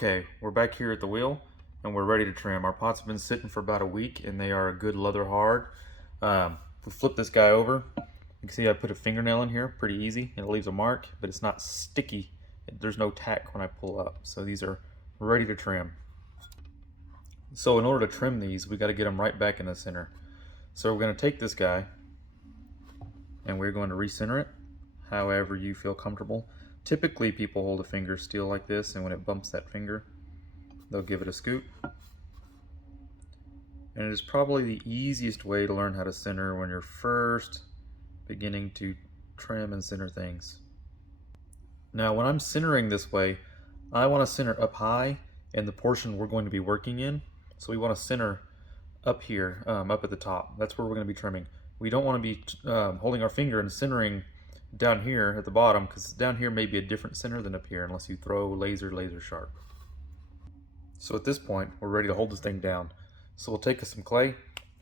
Okay, we're back here at the wheel and we're ready to trim. Our pots have been sitting for about a week and they are a good leather hard. We flip this guy over. You can see I put a fingernail in here, pretty easy. It leaves a mark, but it's not sticky. There's no tack when I pull up. So these are ready to trim. So in order to trim these, we got to get them right back in the center. So we're going to take this guy and we're going to recenter it however you feel comfortable. Typically people hold a finger still like this, and when it bumps that finger, they'll give it a scoop. And it is probably the easiest way to learn how to center when you're first beginning to trim and center things. Now when I'm centering this way, I want to center up high in the portion we're going to be working in. So we want to center up here, up at the top. That's where we're going to be trimming. We don't want to be holding our finger and centering down here at the bottom, because down here may be a different center than up here unless you throw laser sharp. So at this point, we're ready to hold this thing down. So we'll take some clay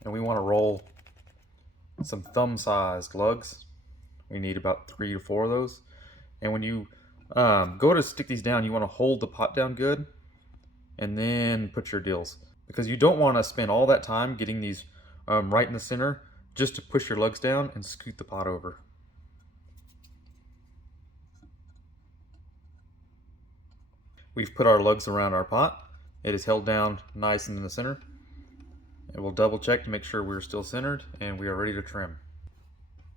and we want to roll some thumb-sized lugs. We need about 3 to 4 of those. And when you go to stick these down, you want to hold the pot down good and then put your deals, because you don't want to spend all that time getting these right in the center just to push your lugs down and scoot the pot over. We've put our lugs around our pot. It is held down nice and in the center. And we'll double check to make sure we're still centered, and we are ready to trim.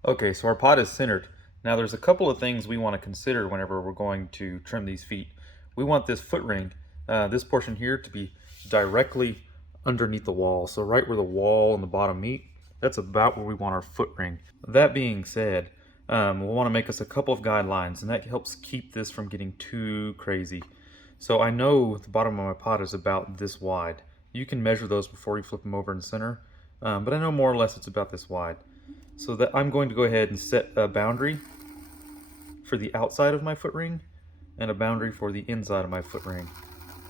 Okay, so our pot is centered. Now there's a couple of things we want to consider whenever we're going to trim these feet. We want this foot ring, this portion here, to be directly underneath the wall. So right where the wall and the bottom meet, that's about where we want our foot ring. That being said, we'll want to make us a couple of guidelines, and that helps keep this from getting too crazy. So I know the bottom of my pot is about this wide. You can measure those before you flip them over in center, but I know more or less it's about this wide. So that I'm going to go ahead and set a boundary for the outside of my foot ring and a boundary for the inside of my foot ring.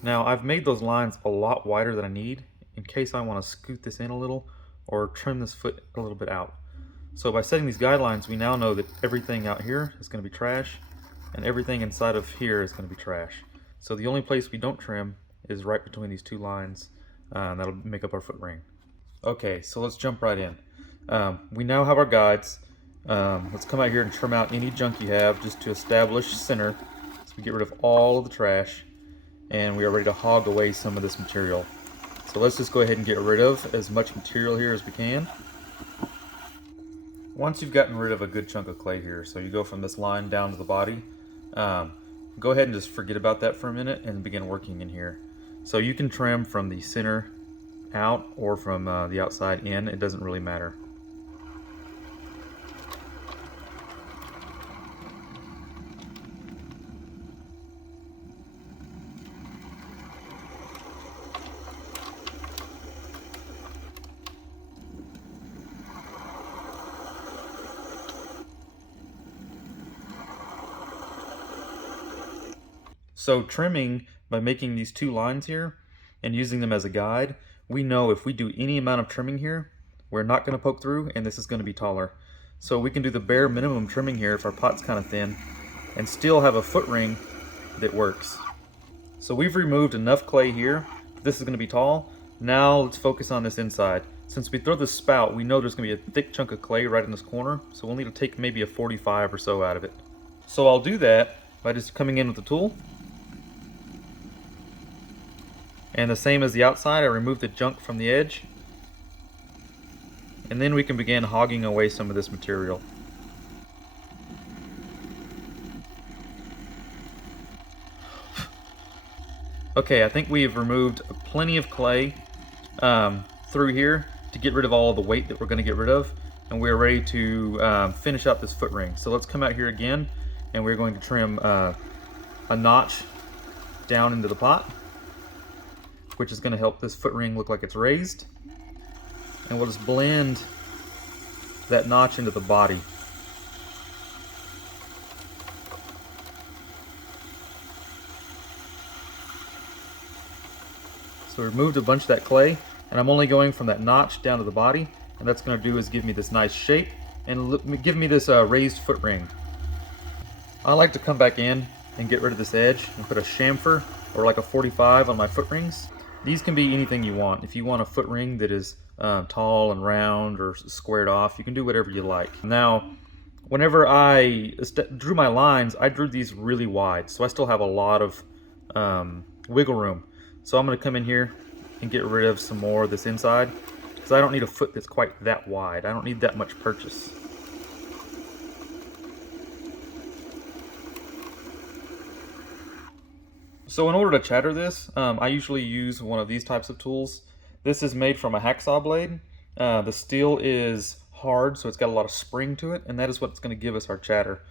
Now I've made those lines a lot wider than I need in case I want to scoot this in a little or trim this foot a little bit out. So by setting these guidelines, we now know that everything out here is going to be trash and everything inside of here is going to be trash. So the only place we don't trim is right between these two lines, and that'll make up our foot ring. Okay, so let's jump right in. We now have our guides. Let's come out here and trim out any junk you have just to establish center. So we get rid of all of the trash, and we are ready to hog away some of this material. So let's just go ahead and get rid of as much material here as we can. Once you've gotten rid of a good chunk of clay here, so you go from this line down to the body, go ahead and just forget about that for a minute and begin working in here. So you can trim from the center out or from the outside in, it doesn't really matter. So trimming, by making these two lines here and using them as a guide, we know if we do any amount of trimming here, we're not going to poke through and this is going to be taller. So we can do the bare minimum trimming here if our pot's kind of thin and still have a foot ring that works. So we've removed enough clay here. This is going to be tall. Now let's focus on this inside. Since we throw this spout, we know there's going to be a thick chunk of clay right in this corner, so we'll need to take maybe a 45 or so out of it. So I'll do that by just coming in with the tool. And the same as the outside, I remove the junk from the edge. And then we can begin hogging away some of this material. Okay, I think we've removed plenty of clay through here to get rid of all of the weight that we're going to get rid of. And we're ready to finish up this foot ring. So let's come out here again and we're going to trim a notch down into the pot, which is going to help this foot ring look like it's raised. And we'll just blend that notch into the body. So we removed a bunch of that clay, and I'm only going from that notch down to the body, and that's going to do is give me this nice shape and give me this raised foot ring. I like to come back in and get rid of this edge and put a chamfer or like a 45 on my foot rings. These can be anything you want. If you want a foot ring that is tall and round or squared off, you can do whatever you like. Now, whenever I drew my lines, I drew these really wide, so I still have a lot of wiggle room. So I'm going to come in here and get rid of some more of this inside, because I don't need a foot that's quite that wide. I don't need that much purchase. So in order to chatter this, I usually use one of these types of tools. This is made from a hacksaw blade. The steel is hard, so it's got a lot of spring to it, and that is what's going to give us our chatter.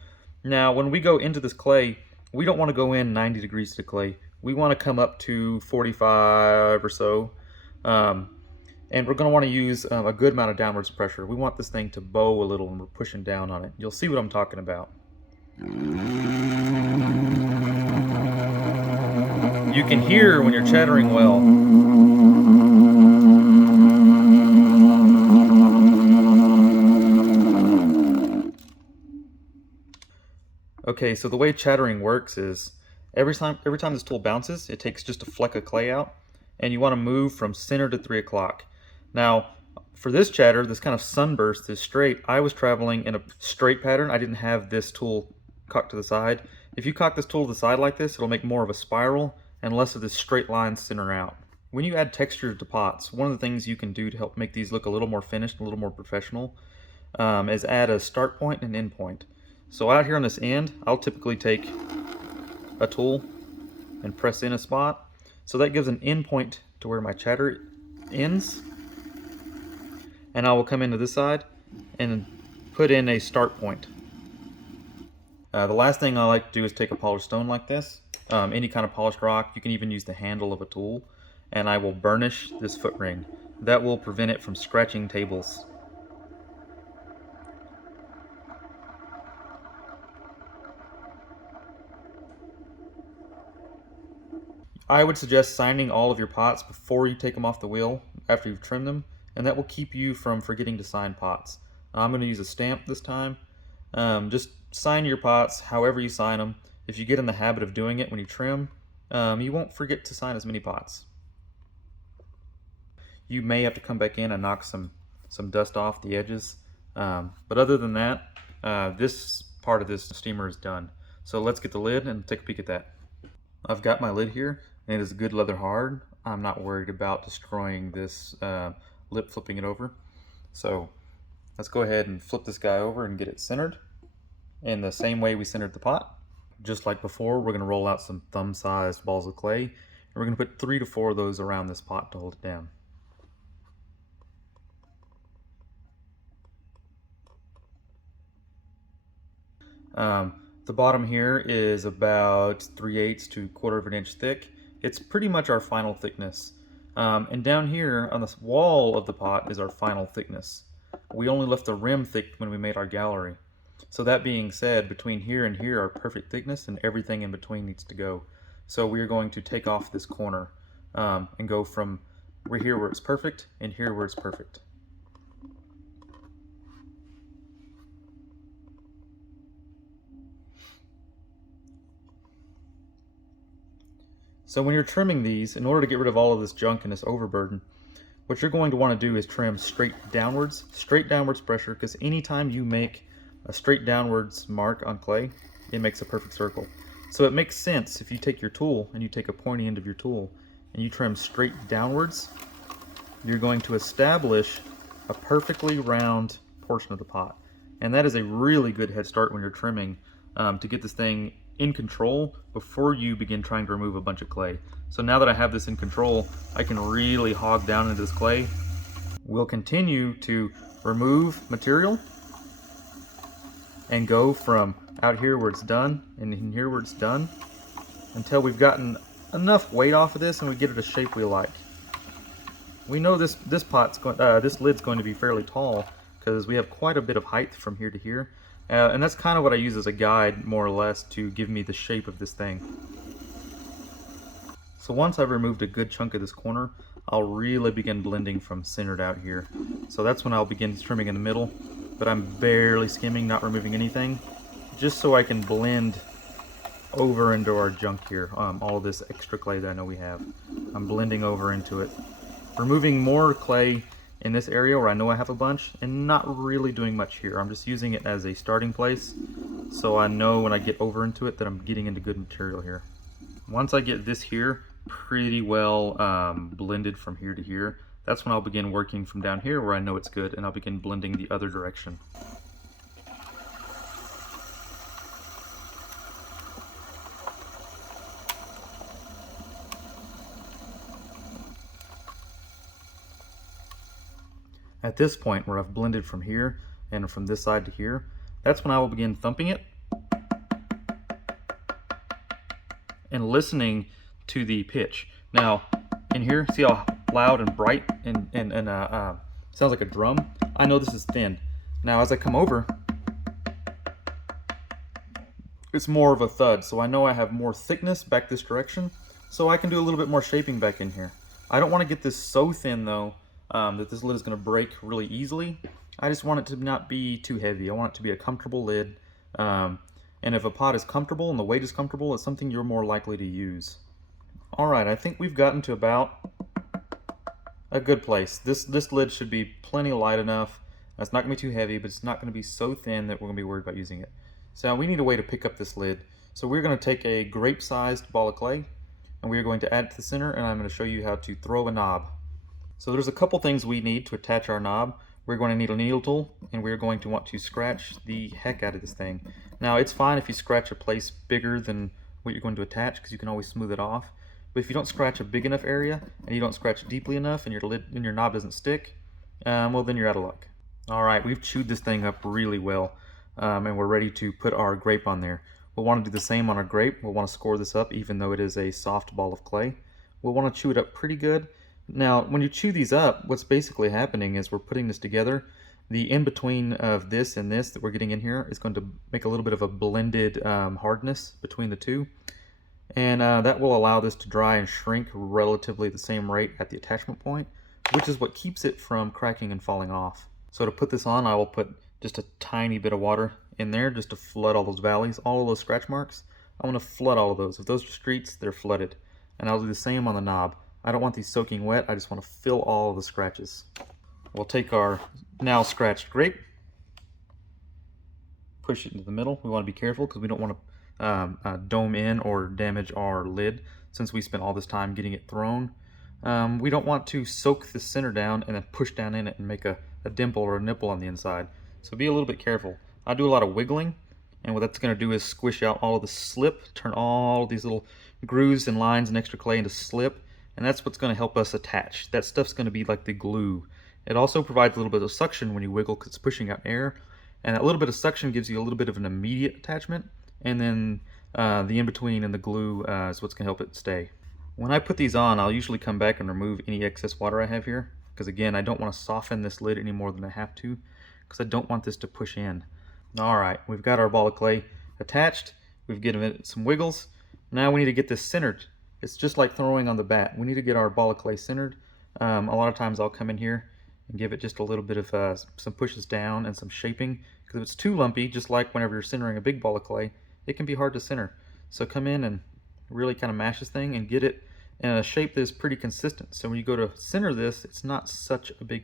Now, when we go into this clay, we don't want to go in 90 degrees to clay. We want to come up to 45 or so, and we're going to want to use a good amount of downwards pressure. We want this thing to bow a little when we're pushing down on it. You'll see what I'm talking about. You can hear when you're chattering well. Okay, so the way chattering works is every time this tool bounces, it takes just a fleck of clay out, and you want to move from center to 3 o'clock. Now, for this chatter, this kind of sunburst, this straight, I was traveling in a straight pattern. I didn't have this tool cocked to the side. If you cock this tool to the side like this, it'll make more of a spiral and less of this straight line center out. When you add texture to pots, one of the things you can do to help make these look a little more finished, a little more professional, is add a start point and end point. So out here on this end, I'll typically take a tool and press in a spot. So that gives an end point to where my chatter ends. And I will come into this side and put in a start point. The last thing I like to do is take a polished stone like this, any kind of polished rock. You can even use the handle of a tool, and I will burnish this foot ring. That will prevent it from scratching tables. I would suggest signing all of your pots before you take them off the wheel after you've trimmed them, and that will keep you from forgetting to sign pots. I'm going to use a stamp this time. Just sign your pots however you sign them. If you get in the habit of doing it when you trim, you won't forget to sign as many pots. You may have to come back in and knock some dust off the edges, but other than that, this part of this steamer is done. So let's get the lid and take a peek at that. I've got my lid here, and it is good leather hard. I'm not worried about destroying this lip flipping it over. So let's go ahead and flip this guy over and get it centered in the same way we centered the pot. Just like before, we're going to roll out some thumb-sized balls of clay, and we're going to put 3 to 4 of those around this pot to hold it down. The bottom here is about 3/8 to 1/4 of an inch thick. It's pretty much our final thickness. And down here on this wall of the pot is our final thickness. We only left the rim thick when we made our gallery. So that being said, between here and here are perfect thickness, and everything in between needs to go. So we are going to take off this corner and go from here where it's perfect and here where it's perfect. So when you're trimming these, in order to get rid of all of this junk and this overburden, what you're going to want to do is trim straight downwards pressure, because anytime you make a straight downwards mark on clay, it makes a perfect circle. So it makes sense if you take your tool and you take a pointy end of your tool and you trim straight downwards, you're going to establish a perfectly round portion of the pot. And that is a really good head start when you're trimming to get this thing in control before you begin trying to remove a bunch of clay. So now that I have this in control, I can really hog down into this clay. We'll continue to remove material and go from out here where it's done and in here where it's done until we've gotten enough weight off of this and we get it a shape we like. We know this lid's going to be fairly tall because we have quite a bit of height from here to here. And that's kind of what I use as a guide, more or less, to give me the shape of this thing. So once I've removed a good chunk of this corner, I'll really begin blending from centered out here. So that's when I'll begin trimming in the middle, but I'm barely skimming, not removing anything, just so I can blend over into our junk here, all of this extra clay that I know we have. I'm blending over into it, removing more clay in this area where I know I have a bunch, and not really doing much here. I'm just using it as a starting place, so I know when I get over into it that I'm getting into good material here. Once I get this here pretty well blended from here to here, that's when I'll begin working from down here where I know it's good, and I'll begin blending the other direction. At this point where I've blended from here and from this side to here, that's when I will begin thumping it and listening to the pitch. Now, in here, see how loud and bright and sounds like a drum? I know this is thin. Now, as I come over, it's more of a thud, so I know I have more thickness back this direction, so I can do a little bit more shaping back in here. I don't want to get this so thin, though, that this lid is going to break really easily. I just want it to not be too heavy. I want it to be a comfortable lid. And if a pot is comfortable and the weight is comfortable, it's something you're more likely to use. Alright, I think we've gotten to about a good place. This lid should be plenty light enough. It's not going to be too heavy, but it's not going to be so thin that we're going to be worried about using it. So we need a way to pick up this lid. So we're going to take a grape-sized ball of clay, and we're going to add it to the center, and I'm going to show you how to throw a knob. So there's a couple things we need to attach our knob. We're going to need a needle tool, and we're going to want to scratch the heck out of this thing. Now, it's fine if you scratch a place bigger than what you're going to attach, because you can always smooth it off. But if you don't scratch a big enough area, and you don't scratch deeply enough, and your knob doesn't stick, well, then you're out of luck. All right, we've chewed this thing up really well, and we're ready to put our grape on there. We'll want to do the same on our grape. We'll want to score this up, even though it is a soft ball of clay. We'll want to chew it up pretty good. Now, when you chew these up, what's basically happening is we're putting this together. The in-between of this and this that we're getting in here is going to make a little bit of a blended hardness between the two. And that will allow this to dry and shrink relatively the same rate at the attachment point, which is what keeps it from cracking and falling off. So to put this on, I will put just a tiny bit of water in there just to flood all those valleys, all of those scratch marks. I want to flood all of those. If those are streaks, they're flooded. And I'll do the same on the knob. I don't want these soaking wet, I just want to fill all of the scratches. We'll take our now scratched grape, push it into the middle. We want to be careful because we don't want to dome in or damage our lid since we spent all this time getting it thrown. We don't want to soak the center down and then push down in it and make a dimple or a nipple on the inside. So be a little bit careful. I do a lot of wiggling, and what that's going to do is squish out all of the slip, turn all these little grooves and lines and extra clay into slip. And that's what's going to help us attach. That stuff's going to be like the glue. It also provides a little bit of suction when you wiggle because it's pushing out air. And that little bit of suction gives you a little bit of an immediate attachment. And then the in-between and the glue is what's going to help it stay. When I put these on, I'll usually come back and remove any excess water I have here. Because again, I don't want to soften this lid any more than I have to. Because I don't want this to push in. Alright, we've got our ball of clay attached. We've given it some wiggles. Now we need to get this centered. It's just like throwing on the bat. We need to get our ball of clay centered. A lot of times I'll come in here and give it just a little bit of some pushes down and some shaping. Because if it's too lumpy, just like whenever you're centering a big ball of clay, it can be hard to center. So come in and really kind of mash this thing and get it in a shape that is pretty consistent. So when you go to center this, it's not such a big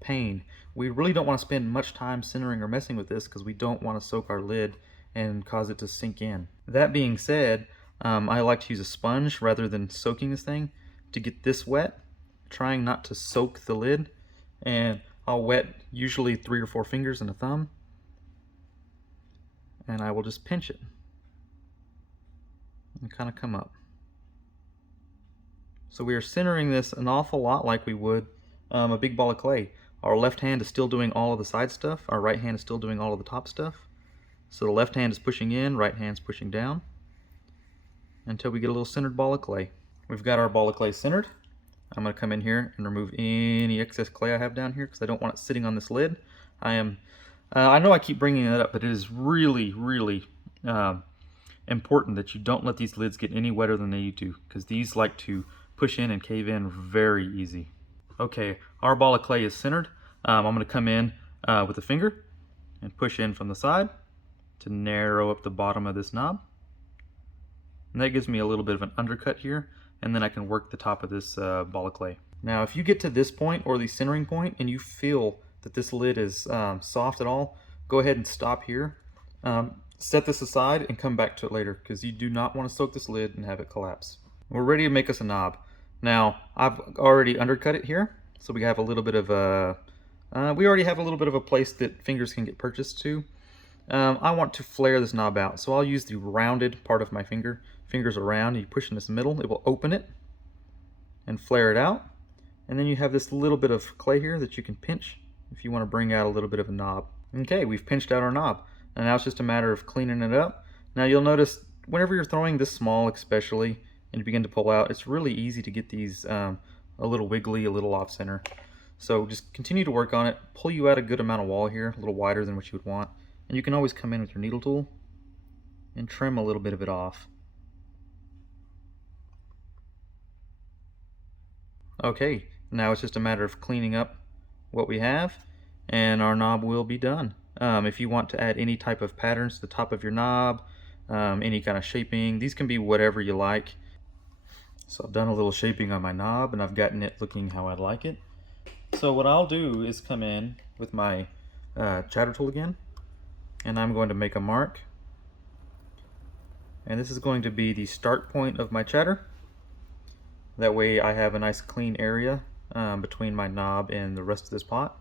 pain. We really don't want to spend much time centering or messing with this because we don't want to soak our lid and cause it to sink in. That being said, I like to use a sponge rather than soaking this thing to get this wet, trying not to soak the lid. And I'll wet usually 3 or 4 fingers and a thumb, and I will just pinch it and kind of come up. So we are centering this an awful lot like we would a big ball of clay. Our left hand is still doing all of the side stuff, our right hand is still doing all of the top stuff. So the left hand is pushing in, right hand's pushing down, until we get a little centered ball of clay. We've got our ball of clay centered. I'm going to come in here and remove any excess clay I have down here because I don't want it sitting on this lid. I know I keep bringing it up, but it is really, really important that you don't let these lids get any wetter than they need to, because these like to push in and cave in very easy. Okay, our ball of clay is centered. I'm going to come in with a finger and push in from the side to narrow up the bottom of this knob. And that gives me a little bit of an undercut here, and then I can work the top of this ball of clay. Now if you get to this point, or the centering point, and you feel that this lid is soft at all, go ahead and stop here. Set this aside and come back to it later, because you do not want to soak this lid and have it collapse. We're ready to make us a knob. Now I've already undercut it here, so we have a little bit of a we already have a little bit of a place that fingers can get purchased to. I want to flare this knob out, so I'll use the rounded part of my finger. Fingers around, you push in this middle, it will open it and flare it out. And then you have this little bit of clay here that you can pinch if you want to bring out a little bit of a knob. Okay, we've pinched out our knob, and now it's just a matter of cleaning it up. Now you'll notice whenever you're throwing this small especially, and you begin to pull out, it's really easy to get these a little wiggly, a little off center. So just continue to work on it, pull you out a good amount of wall here, a little wider than what you would want. And you can always come in with your needle tool and trim a little bit of it off. Okay, now it's just a matter of cleaning up what we have, and our knob will be done. If you want to add any type of patterns to the top of your knob, any kind of shaping, these can be whatever you like. So I've done a little shaping on my knob, and I've gotten it looking how I'd like it. So what I'll do is come in with my chatter tool again, and I'm going to make a mark. And this is going to be the start point of my chatter. That way I have a nice clean area between my knob and the rest of this pot.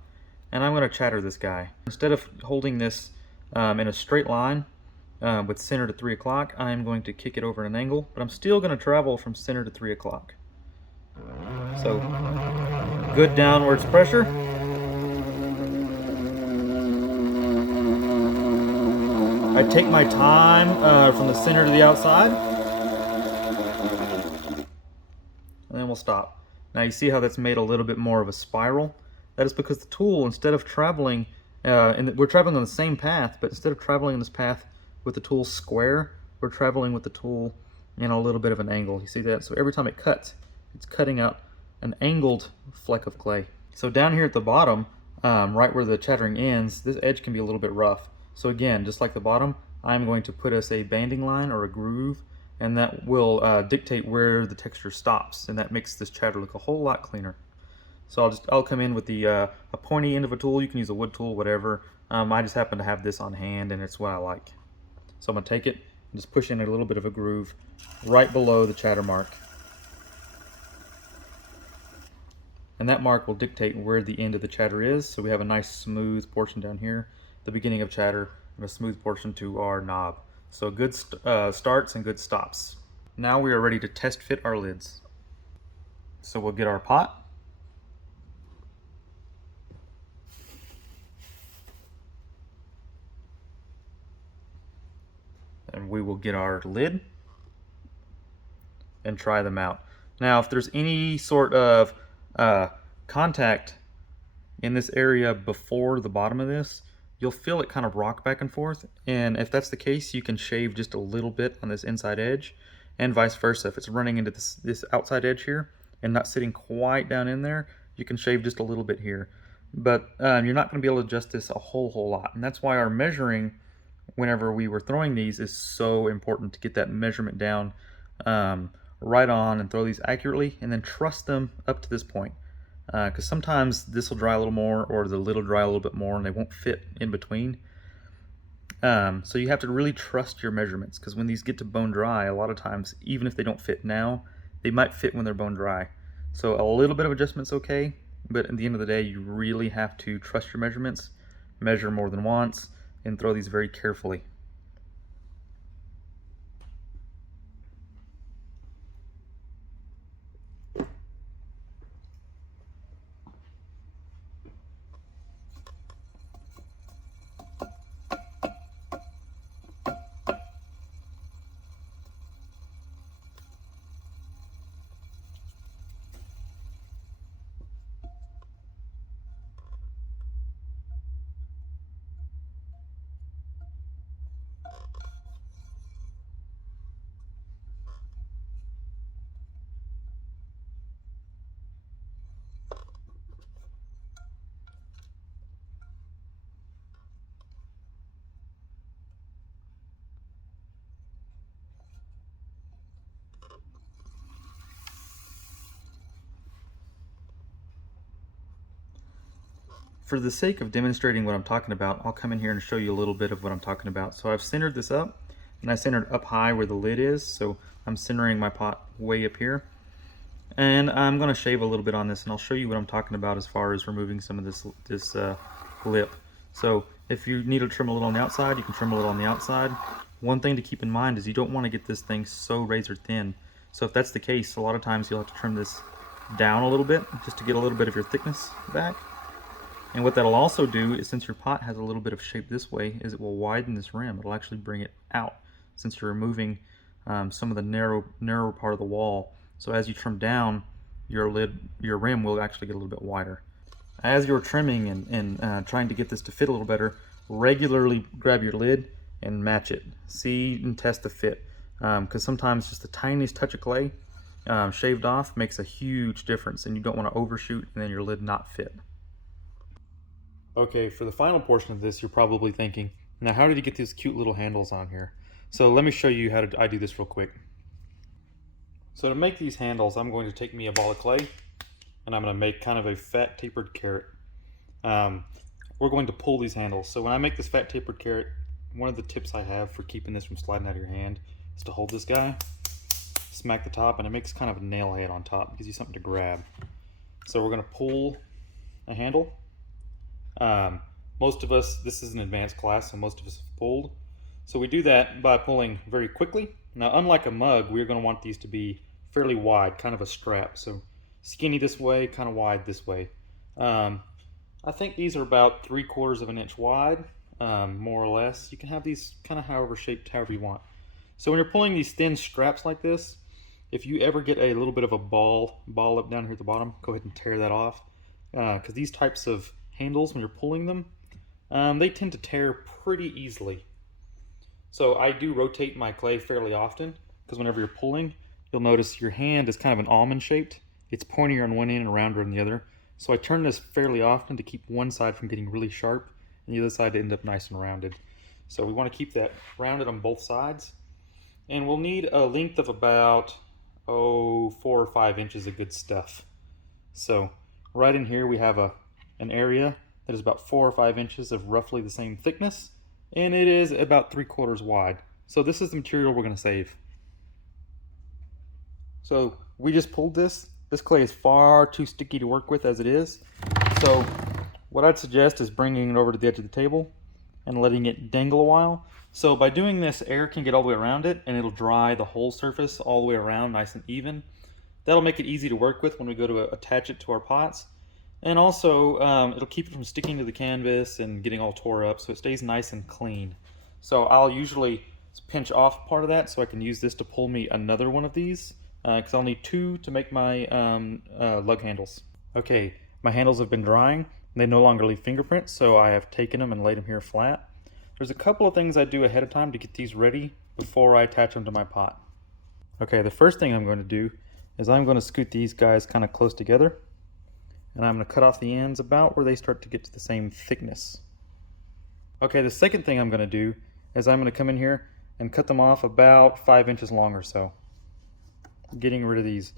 And I'm going to chatter this guy. Instead of holding this in a straight line with center to 3 o'clock, I'm going to kick it over an angle, but I'm still going to travel from center to 3 o'clock. So good downwards pressure. I take my time from the center to the outside, and then we'll stop. Now you see how that's made a little bit more of a spiral? That is because the tool, instead of traveling, and we're traveling on the same path, but instead of traveling on this path with the tool square, we're traveling with the tool in a little bit of an angle. You see that? So every time it cuts, it's cutting out an angled fleck of clay. So down here at the bottom, right where the chattering ends, this edge can be a little bit rough. So again, just like the bottom, I'm going to put us a banding line or a groove, and that will dictate where the texture stops, and that makes this chatter look a whole lot cleaner. So I'll come in with the a pointy end of a tool. You can use a wood tool, whatever. I just happen to have this on hand, and it's what I like. So I'm gonna take it and just push in a little bit of a groove right below the chatter mark. And that mark will dictate where the end of the chatter is. So we have a nice smooth portion down here, the beginning of chatter, and a smooth portion to our knob. So good starts and good stops. Now we are ready to test fit our lids. So we'll get our pot. And we will get our lid and try them out. Now if there's any sort of contact in this area before the bottom of this, you'll feel it kind of rock back and forth, and if that's the case, you can shave just a little bit on this inside edge, and vice versa. If it's running into this outside edge here and not sitting quite down in there, you can shave just a little bit here. But you're not going to be able to adjust this a whole lot, and that's why our measuring whenever we were throwing these is so important, to get that measurement down right on and throw these accurately, and then trust them up to this point. Because sometimes this will dry a little more, or the lid will dry a little bit more, and they won't fit in between. So you have to really trust your measurements, because when these get to bone dry, a lot of times, even if they don't fit now, they might fit when they're bone dry. So a little bit of adjustment's okay, but at the end of the day, you really have to trust your measurements, measure more than once, and throw these very carefully. For the sake of demonstrating what I'm talking about, I'll come in here and show you a little bit of what I'm talking about. So I've centered this up, and I centered up high where the lid is, so I'm centering my pot way up here. And I'm going to shave a little bit on this, and I'll show you what I'm talking about as far as removing some of this lip. So if you need to trim a little on the outside, you can trim a little on the outside. One thing to keep in mind is you don't want to get this thing so razor thin. So if that's the case, a lot of times you'll have to trim this down a little bit just to get a little bit of your thickness back. And what that'll also do is, since your pot has a little bit of shape this way, is it will widen this rim. It'll actually bring it out since you're removing some of the narrow part of the wall. So as you trim down, your rim will actually get a little bit wider. As you're trimming and trying to get this to fit a little better, regularly grab your lid and match it. See and test the fit. Because sometimes just the tiniest touch of clay shaved off makes a huge difference, and you don't want to overshoot and then your lid not fit. Okay, for the final portion of this, you're probably thinking, now how did you get these cute little handles on here? So let me show you how I do this real quick. So to make these handles, I'm going to take me a ball of clay, and I'm going to make kind of a fat tapered carrot. We're going to pull these handles. So when I make this fat tapered carrot, one of the tips I have for keeping this from sliding out of your hand is to hold this guy, smack the top, and it makes kind of a nail head on top. It gives you something to grab. So we're going to pull a handle. Most of us, this is an advanced class, so most of us have pulled. So we do that by pulling very quickly. Now, unlike a mug, we're going to want these to be fairly wide, kind of a strap. So skinny this way, kind of wide this way. I think these are about 3/4 of an inch wide, more or less. You can have these kind of however shaped, however you want. So when you're pulling these thin straps like this, if you ever get a little bit of a ball up down here at the bottom, go ahead and tear that off. Because these types of handles, when you're pulling them, they tend to tear pretty easily. So I do rotate my clay fairly often, because whenever you're pulling, you'll notice your hand is kind of an almond shaped. It's pointier on one end and rounder on the other. So I turn this fairly often to keep one side from getting really sharp and the other side to end up nice and rounded. So we want to keep that rounded on both sides. And we'll need a length of about 4 or 5 inches of good stuff. So right in here we have an area that is about 4 or 5 inches of roughly the same thickness, and it is about 3/4 wide. So this is the material we're going to save. So we just pulled this. This clay is far too sticky to work with as it is. So what I'd suggest is bringing it over to the edge of the table and letting it dangle a while. So by doing this, air can get all the way around it, and it'll dry the whole surface all the way around nice and even. That'll make it easy to work with when we go to attach it to our pots. And also, it'll keep it from sticking to the canvas and getting all tore up, so it stays nice and clean. So I'll usually pinch off part of that so I can use this to pull me another one of these, because I'll need 2 to make my lug handles. Okay, my handles have been drying. They no longer leave fingerprints, so I have taken them and laid them here flat. There's a couple of things I do ahead of time to get these ready before I attach them to my pot. Okay, the first thing I'm going to do is I'm going to scoot these guys kind of close together, and I'm going to cut off the ends about where they start to get to the same thickness. Okay, the second thing I'm going to do is I'm going to come in here and cut them off about 5 inches long or so, getting rid of these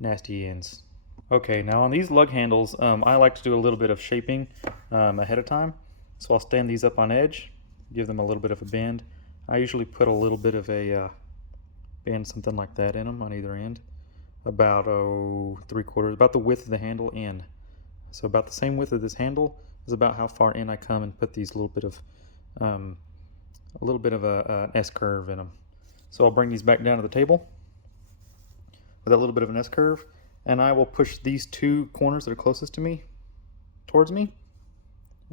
nasty ends. Okay, now on these lug handles, I like to do a little bit of shaping ahead of time. So I'll stand these up on edge, give them a little bit of a bend. I usually put a little bit of a bend, something like that, in them on either end. About 3/4, about the width of the handle in. So about the same width of this handle is about how far in I come and put these little bit of an S curve in them. So I'll bring these back down to the table with a little bit of an S curve, and I will push these 2 corners that are closest to me towards me,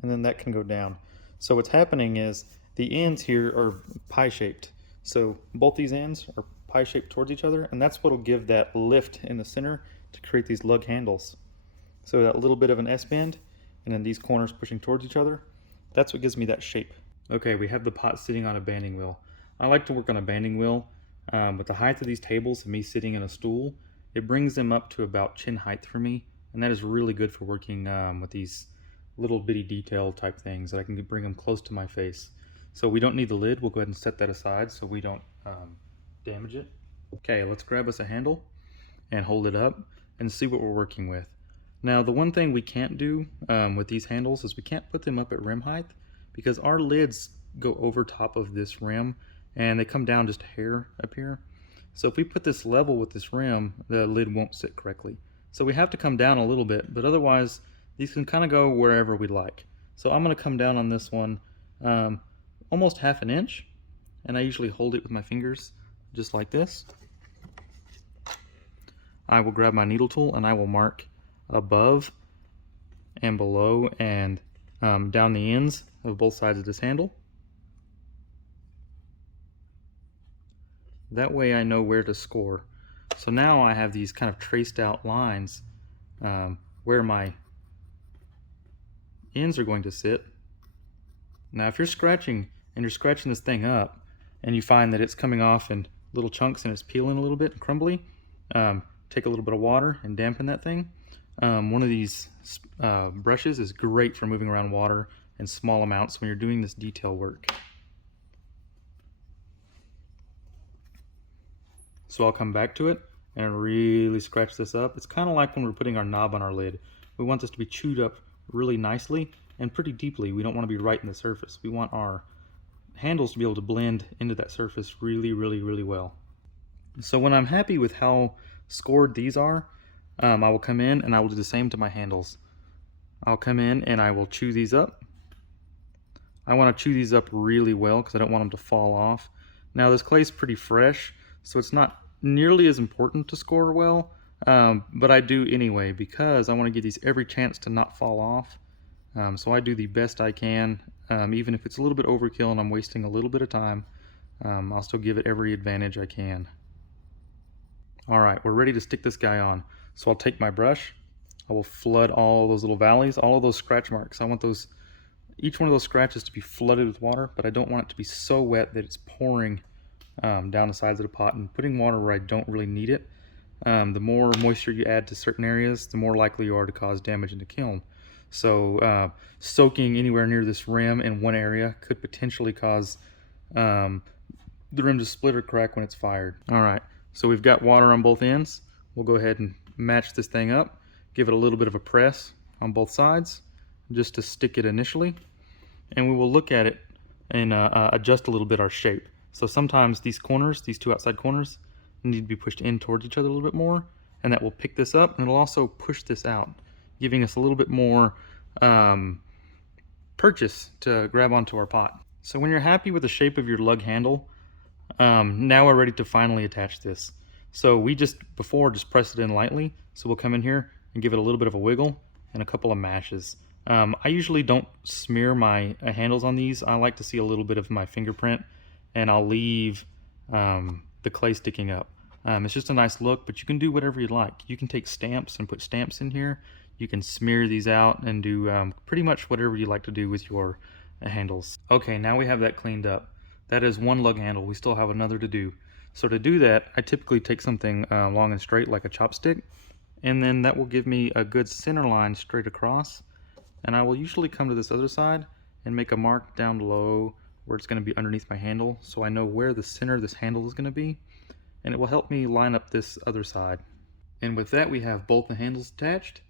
and then that can go down. So what's happening is the ends here are pie shaped. So both these ends are pie shaped towards each other, and that's what will give that lift in the center to create these lug handles. So that little bit of an S bend, and then these corners pushing towards each other, that's what gives me that shape. Okay, we have the pot sitting on a banding wheel. I like to work on a banding wheel. With the height of these tables and me sitting in a stool, it brings them up to about chin height for me, and that is really good for working with these little bitty detail type things that I can bring them close to my face. So we don't need the lid. We'll go ahead and set that aside so we don't damage it. Okay, let's grab us a handle and hold it up and see what we're working with. Now the one thing we can't do with these handles is we can't put them up at rim height because our lids go over top of this rim and they come down just a hair up here. So if we put this level with this rim, the lid won't sit correctly. So we have to come down a little bit, but otherwise these can kind of go wherever we'd like. So I'm going to come down on this one almost ½ an inch, and I usually hold it with my fingers just like this. I will grab my needle tool and I will mark above and below and down the ends of both sides of this handle. That way I know where to score. So now I have these kind of traced out lines where my ends are going to sit. Now if you're scratching and you're scratching this thing up and you find that it's coming off in little chunks and it's peeling a little bit and crumbly, take a little bit of water and dampen that thing. One of these brushes is great for moving around water in small amounts when you're doing this detail work. So I'll come back to it and really scratch this up. It's kind of like when we're putting our knob on our lid. We want this to be chewed up really nicely and pretty deeply. We don't want to be right in the surface. We want our handles to be able to blend into that surface really, really, really well. So when I'm happy with how scored these are, I will come in and I will do the same to my handles. I'll come in and I will chew these up. I want to chew these up really well because I don't want them to fall off. Now this clay is pretty fresh, so it's not nearly as important to score well, but I do anyway because I want to give these every chance to not fall off. So I do the best I can, even if it's a little bit overkill and I'm wasting a little bit of time, I'll still give it every advantage I can. Alright, we're ready to stick this guy on. So I'll take my brush, I will flood all those little valleys, all of those scratch marks. I want each one of those scratches to be flooded with water, but I don't want it to be so wet that it's pouring down the sides of the pot and putting water where I don't really need it. The more moisture you add to certain areas, the more likely you are to cause damage in the kiln. So soaking anywhere near this rim in one area could potentially cause the rim to split or crack when it's fired. Alright, so we've got water on both ends. We'll go ahead and match this thing up, give it a little bit of a press on both sides just to stick it initially, and we will look at it and adjust a little bit our shape. So sometimes these corners, these two outside corners, need to be pushed in towards each other a little bit more, and that will pick this up and it'll also push this out, giving us a little bit more purchase to grab onto our pot. So when you're happy with the shape of your lug handle, now we're ready to finally attach this. So we just pressed it in lightly, so we'll come in here and give it a little bit of a wiggle and a couple of mashes. I usually don't smear my handles on these. I like to see a little bit of my fingerprint, and I'll leave the clay sticking up. It's just a nice look, but you can do whatever you like. You can take stamps and put stamps in here. You can smear these out and do pretty much whatever you like to do with your handles. Okay, now we have that cleaned up. That is one lug handle. We still have another to do. So to do that, I typically take something long and straight like a chopstick, and then that will give me a good center line straight across. And I will usually come to this other side and make a mark down below where it's going to be underneath my handle, so I know where the center of this handle is going to be, and it will help me line up this other side. And with that, we have both the handles attached.